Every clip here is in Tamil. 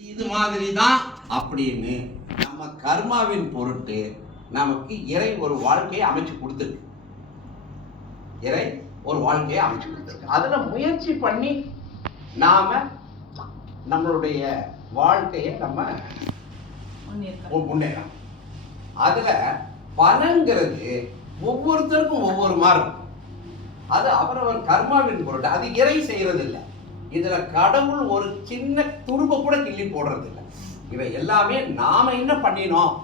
இது மாதிரி தான் அப்படின்னு நம்ம கர்மாவின் பொருட்டு நமக்கு இறை ஒரு வாழ்க்கையை அமைச்சு கொடுத்துருக்கு. இறை ஒரு வாழ்க்கையை அமைச்சு கொடுத்துருக்கு. அதுல முயற்சி பண்ணி நாம நம்மளுடைய வாழ்க்கையை நம்ம முன்னேறலாம். அதுல பலங்கிறது ஒவ்வொருத்தருக்கும் ஒவ்வொரு மாதிரி இருக்கும். அது அவரவர் கர்மாவின் பொருட்டு. அது இறை செய்யறது இல்லை. இதுல கடவுள் ஒரு சின்ன துரும்ப கூட கிள்ளி போடுறது இல்லை. இவை எல்லாமே நாம என்ன பண்ணினோம்,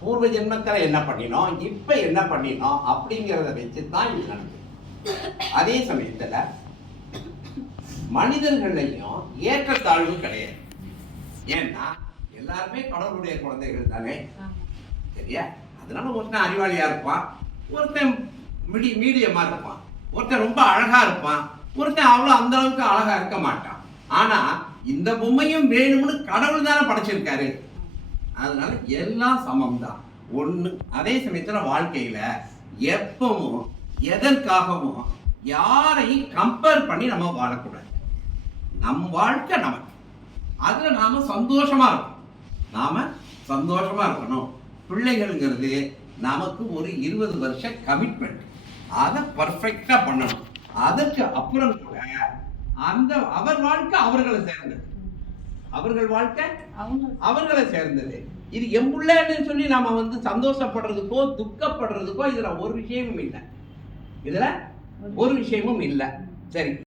பூர்வ ஜென்மத்துல என்ன பண்ணினோம், இப்ப என்ன பண்ணினோம் அப்படிங்கிறத வச்சுதான் இது நடக்குது. அதே சமயத்துல மனிதர்களையும் ஏற்றத்தாழ்வு கிடையாது. ஏன்னா எல்லாருமே கடவுளுடைய குழந்தைகள் தானே, சரியா? அதனால ஒருத்தன் அறிவாளியா இருப்பான், ஒருத்தன் மீடியமா இருப்பான், ஒருத்தன் ரொம்ப அழகா இருப்பான், ஒருத்தன் அவ்வளவு அந்த அளவுக்கு அழகா இருக்க மாட்டான். ஆனா இந்த பொம்மையும் வேணும்னு கடவுள் தானே படைச்சிருக்காரு. அதனால எல்லாம் சமம் தான் ஒண்ணு. அதே சமயத்துல வாழ்க்கையில எப்பவும் எதற்காகவும் யாரையும் கம்பேர் பண்ணி நம்ம வாழக்கூடாது. நம் வாழ்க்கை நமக்கு, அதுல நாம சந்தோஷமா இருக்கணும். நாம சந்தோஷமா இருக்கணும். பிள்ளைகள்ங்கிறது நமக்கு ஒரு 20 வருஷ கமிட்மெண்ட். அதை பர்ஃபெக்டா பண்ணணும். அதற்கு அப்புறம் கூட அந்த அவர் வாழ்க்கை அவர்களை சேர்ந்தது, அவர்கள் வாழ்க்கை அவர்களை சேர்ந்தது. இது எம்புள்ளன்னு சொல்லி நாம சந்தோஷப்படுறதுக்கோ துக்கப்படுறதுக்கோ இதுல ஒரு விஷயமும் இல்லை. இதுல ஒரு விஷயமும் இல்லை. சரி.